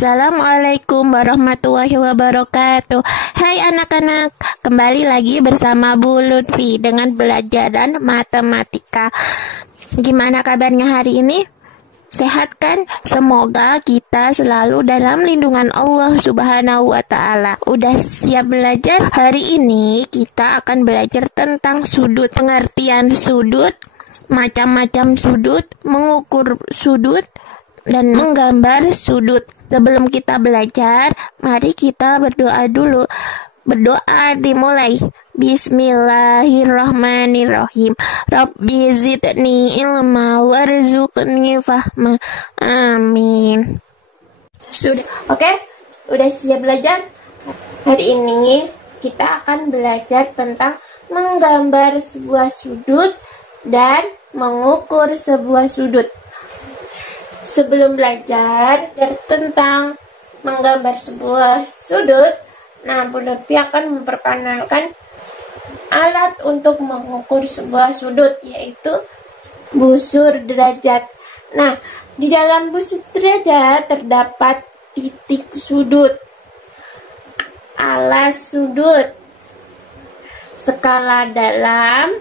Assalamualaikum warahmatullahi wabarakatuh. Hai anak-anak, kembali lagi bersama Bu Lutfi dengan pelajaran matematika. Gimana kabarnya hari ini? Sehat kan? Semoga kita selalu dalam lindungan Allah Subhanahu wa Ta'ala. Udah siap belajar? Hari ini kita akan belajar tentang sudut, pengertian sudut, macam-macam sudut, mengukur sudut, dan menggambar sudut. Sebelum kita belajar, mari kita berdoa dulu. Berdoa dimulai. Bismillahirrahmanirrahim. Rabbi zidni ilma warzuqni fahma. Amin. Sudah, oke? Udah siap belajar? Hari ini kita akan belajar tentang menggambar sebuah sudut dan mengukur sebuah sudut. Sebelum belajar tentang menggambar sebuah sudut, Bu Lutfi akan memperkenalkan alat untuk mengukur sebuah sudut, yaitu busur derajat. Di dalam busur derajat terdapat titik sudut, alas sudut, skala dalam,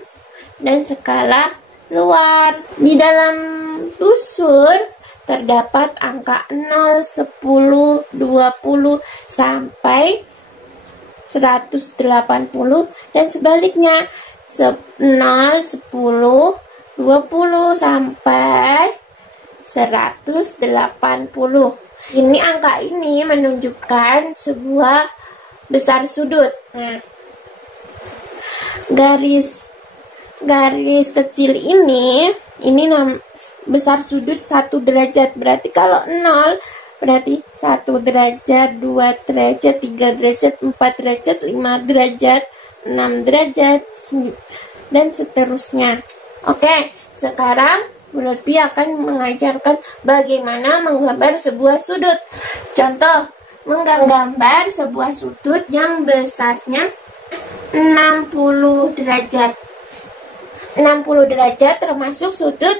dan skala luar. Di dalam busur terdapat angka 0, 10, 20, sampai 180, dan sebaliknya 0, 10, 20, sampai 180. Angka ini menunjukkan sebuah besar sudut. Garis kecil ini besar sudut 1 derajat. Berarti kalau 0 berarti 1 derajat, 2 derajat, 3 derajat, 4 derajat, 5 derajat, 6 derajat, dan seterusnya. Oke, sekarang Bu Lutfi akan mengajarkan bagaimana menggambar sebuah sudut. Contoh, menggambar sebuah sudut yang besarnya 60 derajat. 60 derajat termasuk sudut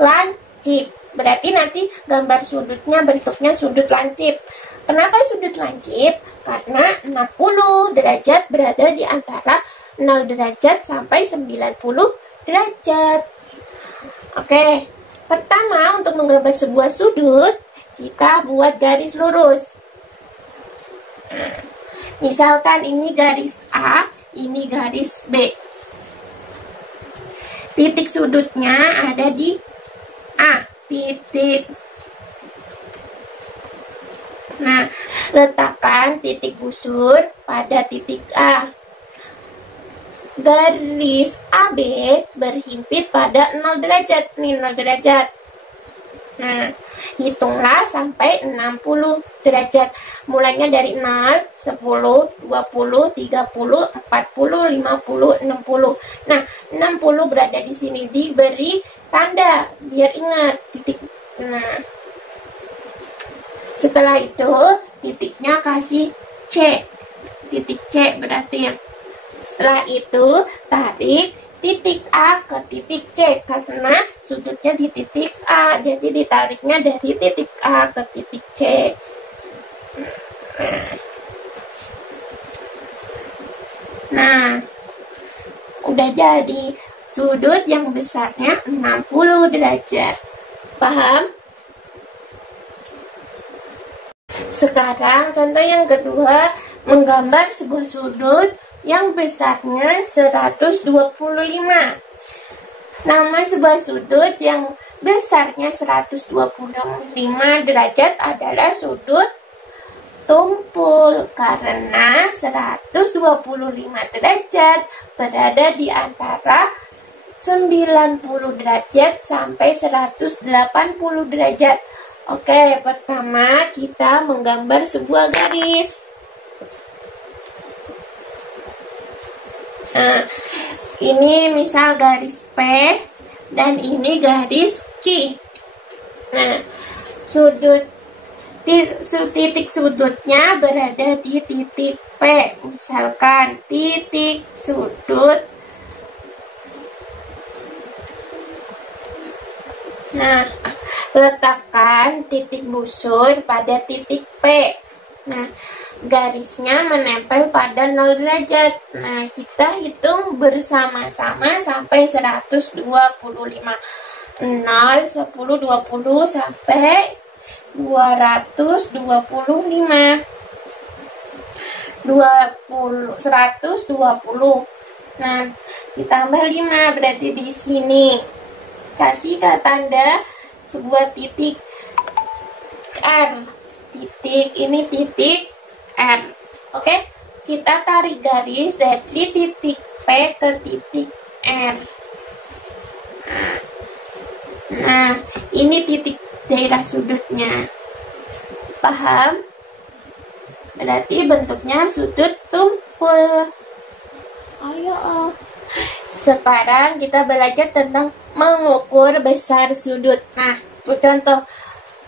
lancip. Berarti nanti gambar sudutnya bentuknya sudut lancip. Kenapa sudut lancip? Karena 60 derajat berada di antara 0 derajat sampai 90 derajat. Oke, pertama untuk menggambar sebuah sudut, kita buat garis lurus. Misalkan ini garis A, ini garis B. Titik sudutnya ada di A, titik. Letakkan titik busur pada titik A. Garis AB berhimpit pada 0 derajat. Nih 0 derajat. Hitunglah sampai 60 derajat. Mulainya dari 0, 10, 20, 30, 40, 50, 60. 60 berada di sini, diberi tanda biar ingat titik. Setelah itu titiknya kasih C. Titik C berarti. Setelah itu tarik titik A ke titik C karena sudutnya di titik A, jadi ditariknya dari titik A ke titik C. Udah jadi sudut yang besarnya 60 derajat. Paham? Sekarang contoh yang kedua, menggambar sebuah sudut yang besarnya 125. Nama sebuah sudut yang besarnya 125 derajat adalah sudut tumpul karena 125 derajat berada di antara 90 derajat sampai 180 derajat. Oke, pertama kita menggambar sebuah garis. Ini misal garis P dan ini garis Q. Titik sudutnya berada di titik P. Misalkan titik sudut Nah, letakkan titik busur pada titik P. Nah, garisnya menempel pada 0 derajat. Nah, kita hitung bersama-sama sampai 125. 0, 10, 20 sampai 225. 120. Nah, ditambah 5 berarti di sini. Kasih tanda sebuah titik R. Titik ini titik R. Oke, kita tarik garis dari titik P ke titik R. Nah, ini titik daerah sudutnya. Paham? Berarti bentuknya sudut tumpul. Ayo. Sekarang kita belajar tentang mengukur besar sudut. Nah, contoh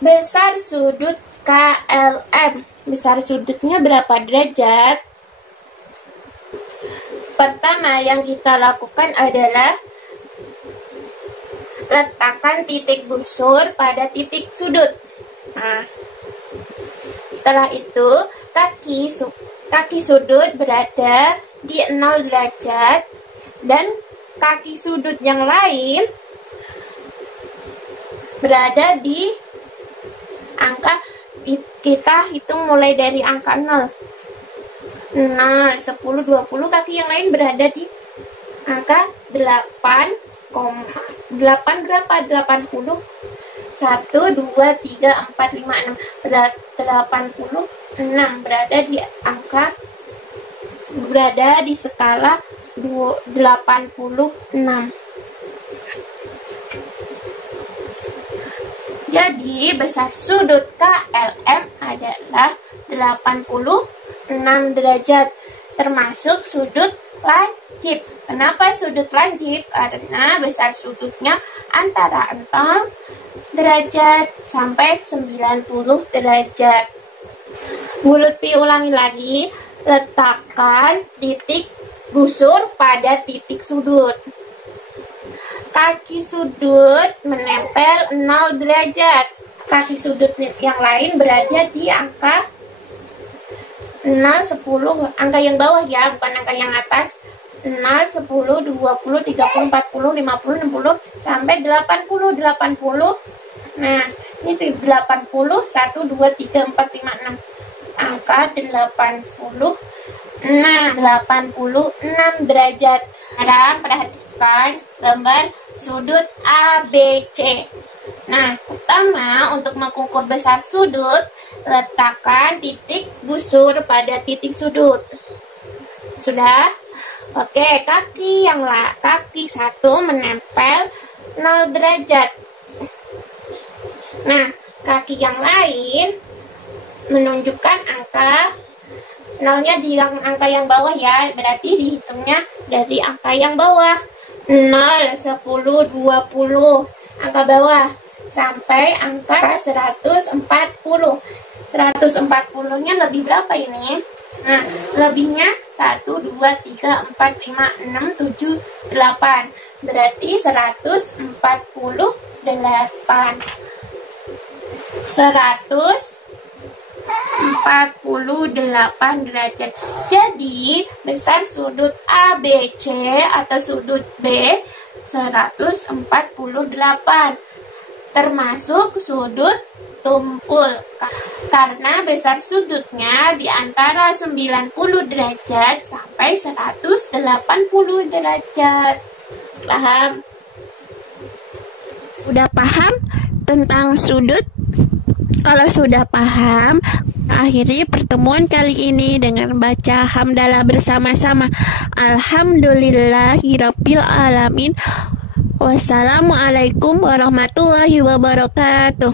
besar sudut KLM. Besar sudutnya berapa derajat? Pertama yang kita lakukan adalah letakkan titik busur pada titik sudut. Nah, setelah itu kaki sudut berada di 0 derajat dan kaki sudut yang lain berada di angka, kita hitung mulai dari angka 0. 0, 10, 20, kaki yang lain berada di angka 8 berapa? 80. 1, 2, 3, 4, 5, 6. 86 berada di skala 86. Jadi besar sudut KLM adalah 86 derajat, termasuk sudut lancip. Kenapa sudut lancip? Karena besar sudutnya antara 0 derajat sampai 90 derajat. Bu Lutfi ulangi lagi, letakkan titik busur pada titik sudut. Kaki sudut menempel 0 derajat. Kaki sudut yang lain berada di angka 0, 10, angka yang bawah ya, bukan angka yang atas. 0, 10, 20, 30, 40, 50, 60, sampai 80. Nah, ini 80, 1, 2, 3, 4, 5, 6. Angka 80. Nah, 86 derajat. Sekarang perhatikan gambar sudut ABC. Nah, pertama untuk mengukur besar sudut, letakkan titik busur pada titik sudut. Sudah? Oke, kaki satu menempel 0 derajat. Nah, kaki yang lain menunjukkan angka 0-nya di angka yang bawah ya, berarti dihitungnya dari angka yang bawah. 0, 10, 20, angka bawah, sampai angka 140. 140-nya lebih berapa ini? Nah, lebihnya 1, 2, 3, 4, 5, 6, 7, 8. Berarti 148. 148 derajat. Jadi, besar sudut ABC atau sudut B 148. Termasuk sudut tumpul. Karena besar sudutnya di antara 90 derajat sampai 180 derajat. Paham? Udah paham tentang sudut? Kalau sudah paham, akhiri pertemuan kali ini dengan baca hamdalah bersama-sama. Alhamdulillahirabbil alamin. Wassalamualaikum warahmatullahi wabarakatuh.